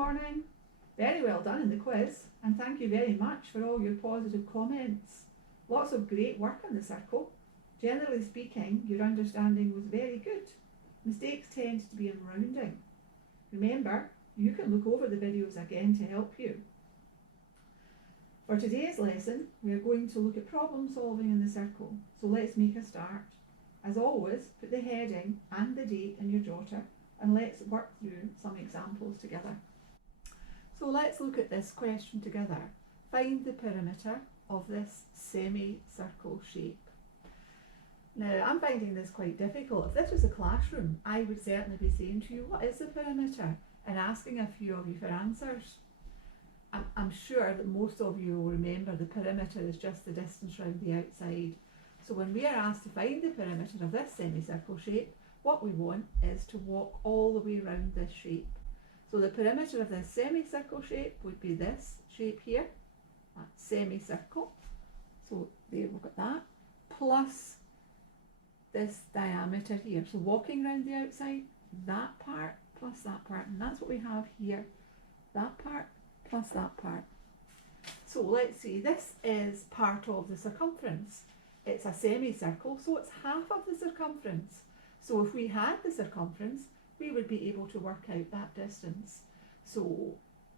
morning. Very well done in the quiz, and thank you very much for all your positive comments. Lots of great work on the circle. Generally speaking, your understanding was very good. Mistakes tend to be in rounding. Remember, you can look over the videos again to help you. For today's lesson, we are going to look at problem solving in the circle, so let's make a start. As always, put the heading and the date in your jotter, and let's work through some examples together. So let's look at this question together. Find the perimeter of this semicircle shape. Now, I'm finding this quite difficult. If this was a classroom, I would certainly be saying to you, what is the perimeter? And asking a few of you for answers. I'm sure that most of you will remember the perimeter is just the distance around the outside. So when we are asked to find the perimeter of this semicircle shape, what we want is to walk all the way around this shape. So the perimeter of this semicircle shape would be this shape here, that semicircle. So there we've got that, plus this diameter here. So walking around the outside, that part plus that part, and that's what we have here, that part plus that part. So let's see, this is part of the circumference. It's a semicircle, so it's half of the circumference. So if we had the circumference, we would be able to work out that distance. So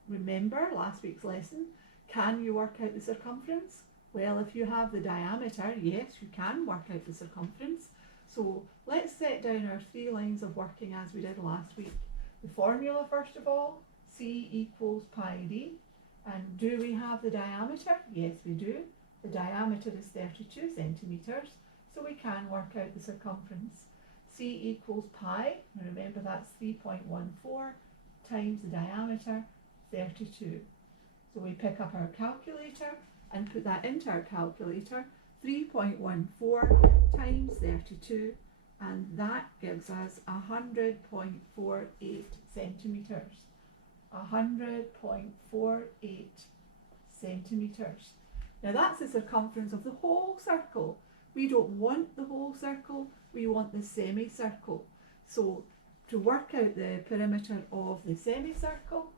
remember last week's lesson, can you work out the circumference? Well, if you have the diameter, yes, you can work out the circumference. So let's set down our 3 lines of working as we did last week. The formula, first of all, C equals pi d. And do we have the diameter? Yes, we do. The diameter is 32 centimetres, so we can work out the circumference. C equals pi, and remember that's 3.14 times the diameter, 32. So we pick up our calculator and put that into our calculator, 3.14 times 32, and that gives us 100.48 centimetres. 100.48 centimetres. Now that's the circumference of the whole circle. We don't want the whole circle, we want the semicircle. So to work out the perimeter of the semicircle,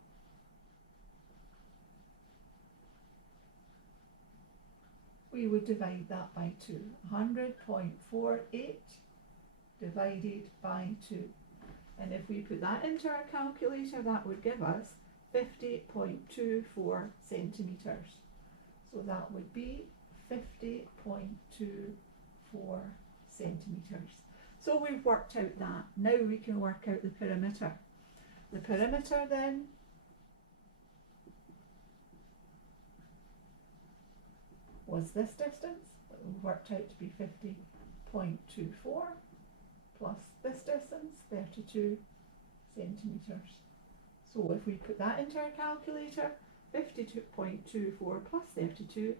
we would divide that by 2. 100.48 divided by 2. And if we put that into our calculator, that would give us 50.24 centimetres. So that would be 50.24 centimetres. So we've worked out that. Now we can work out the perimeter. The perimeter then was this distance that we worked out to be 50.24 plus this distance, 32 centimetres. So if we put that into our calculator, 52.24 plus 32,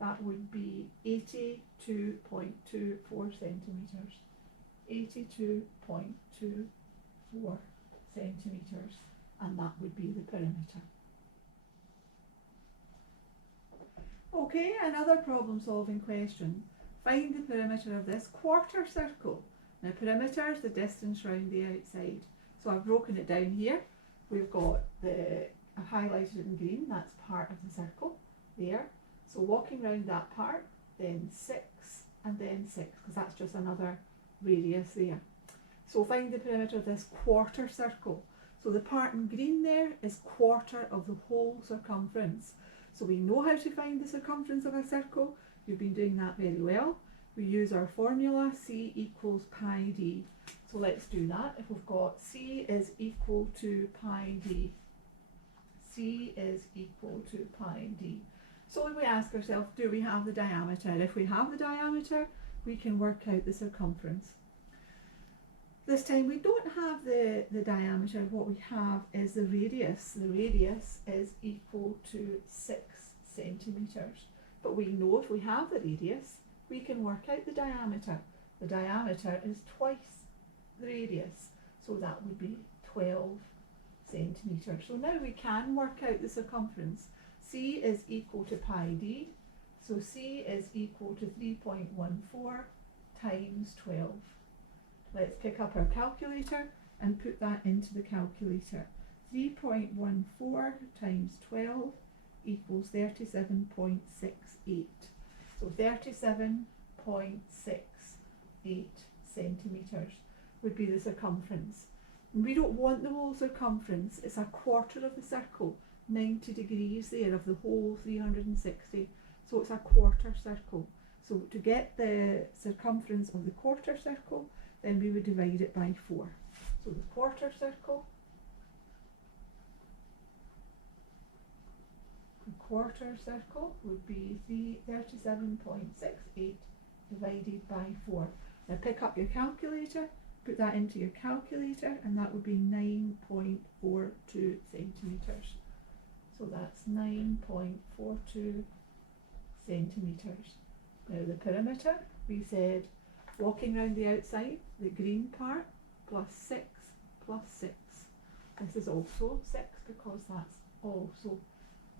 that would be 82.24 centimetres. 82.24 centimetres, and that would be the perimeter. Okay, another problem solving question. Find the perimeter of this quarter circle. Now perimeter is the distance around the outside. So I've broken it down here. We've got I've highlighted it in green, that's part of the circle there. So walking around that part, then 6 and then 6, because that's just another radius there. So find the perimeter of this quarter circle. So the part in green there is quarter of the whole circumference. So we know how to find the circumference of a circle. You've been doing that very well. We use our formula, C equals pi d. So let's do that. If we've got C is equal to pi d, C is equal to pi d. So we ask ourselves, do we have the diameter? If we have the diameter, we can work out the circumference. This time we don't have the diameter, what we have is the radius. The radius is equal to 6 centimetres. But we know if we have the radius, we can work out the diameter. The diameter is twice the radius, so that would be 12 centimetres. So now we can work out the circumference. C is equal to pi d, so C is equal to 3.14 times 12. Let's pick up our calculator and put that into the calculator. 3.14 times 12 equals 37.68. So 37.68 centimetres would be the circumference. And we don't want the whole circumference, it's a quarter of the circle, 90 degrees there of the whole 360. So it's a quarter circle. So to get the circumference of the quarter circle, then we would divide it by 4. So the quarter circle, would be 37.68 divided by 4. Now pick up your calculator, put that into your calculator, and that would be 9.42 centimetres. So that's 9.42 centimetres. Now the perimeter, we said walking round the outside, the green part, plus 6 plus 6. This is also 6 because that's also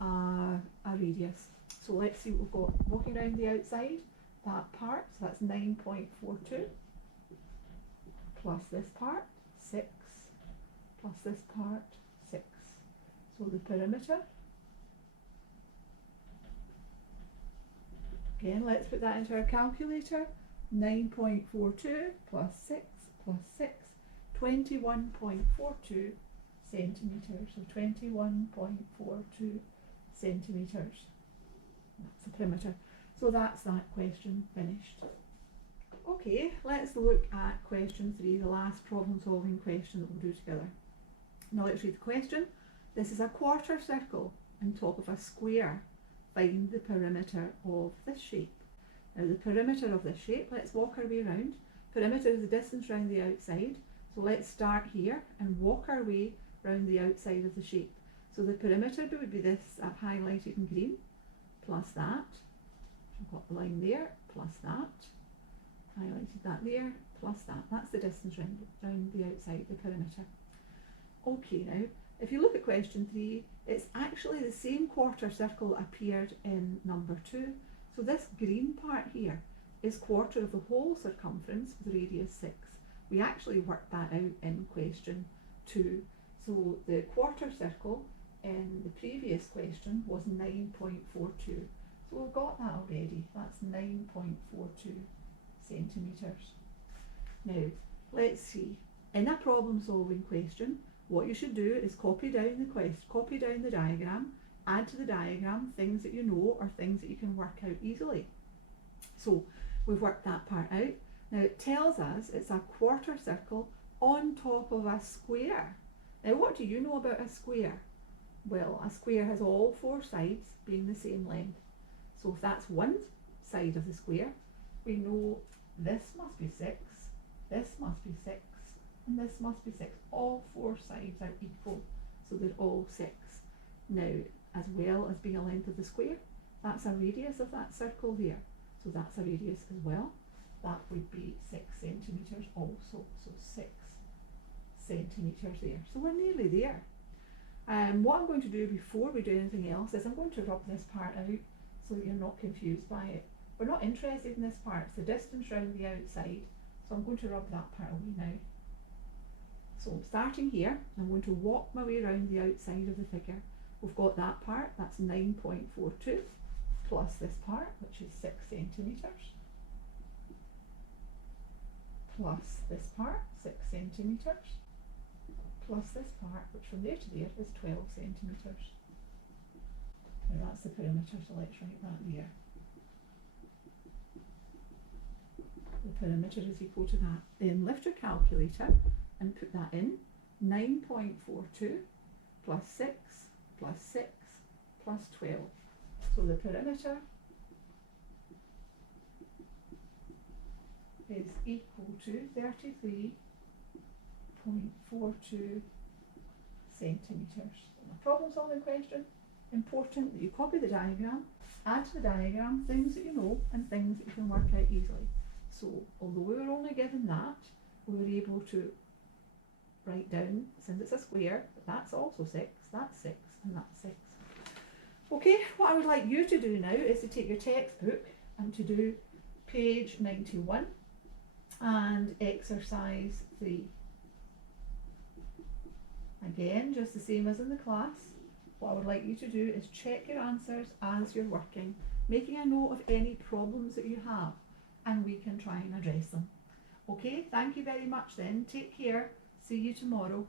a radius. So let's see what we've got. Walking around the outside, that part, so that's 9.42, plus this part, 6, plus this part, 6. So the perimeter, again, let's put that into our calculator. 9.42 plus 6 plus 6, 21.42 centimetres. So 21.42 centimetres. That's the perimeter. So that's that question finished. Okay, let's look at question 3, the last problem solving question that we'll do together. Now let's read the question. This is a quarter circle on top of a square. Find the perimeter of this shape. Now the perimeter of this shape, let's walk our way around. Perimeter is the distance around the outside. So let's start here and walk our way around the outside of the shape. So the perimeter would be this I've highlighted in green, plus that. I've got the line there, plus that. Highlighted that there, plus that. That's the distance around the outside, the perimeter. Okay, now, if you look at question 3, it's actually the same quarter circle that appeared in number 2. So this green part here is quarter of the whole circumference with radius 6. We actually worked that out in question 2. So the quarter circle in the previous question was 9.42. So we've got that already. That's 9.42 centimetres. Now, let's see. In a problem solving question, what you should do is copy down the diagram, add to the diagram things that you know or things that you can work out easily. So we've worked that part out. Now it tells us it's a quarter circle on top of a square. Now what do you know about a square? Well, a square has all 4 sides being the same length. So if that's one side of the square, we know this must be 6, this must be 6, and this must be 6. All 4 sides are equal, so they're all 6. Now, as well as being a length of the square, that's a radius of that circle there. So that's a radius as well. That would be 6 centimetres also, so 6 centimetres there. So we're nearly there. What I'm going to do before we do anything else is I'm going to rub this part out so that you're not confused by it. We're not interested in this part, it's the distance round the outside, so I'm going to rub that part away now. So starting here, I'm going to walk my way around the outside of the figure. We've got that part, that's 9.42, plus this part, which is 6 centimetres, plus this part, 6 centimetres, plus this part, which from there to there is 12 centimetres. Now that's the perimeter, so let's write that there. The perimeter is equal to that. Then lift your calculator and put that in. 9.42 plus 6 plus 6 plus 12. So the perimeter is equal to 33.42 centimetres. A problem solving question, important that you copy the diagram, add to the diagram things that you know and things that you can work out easily. So although we were only given that, we were able to write down, since it's a square, that's also 6, that's 6, and that's 6. Okay, what I would like you to do now is to take your textbook and to do page 91 and exercise 3. Again, just the same as in the class, what I would like you to do is check your answers as you're working, making a note of any problems that you have, and we can try and address them. Okay, thank you very much then. Take care. See you tomorrow.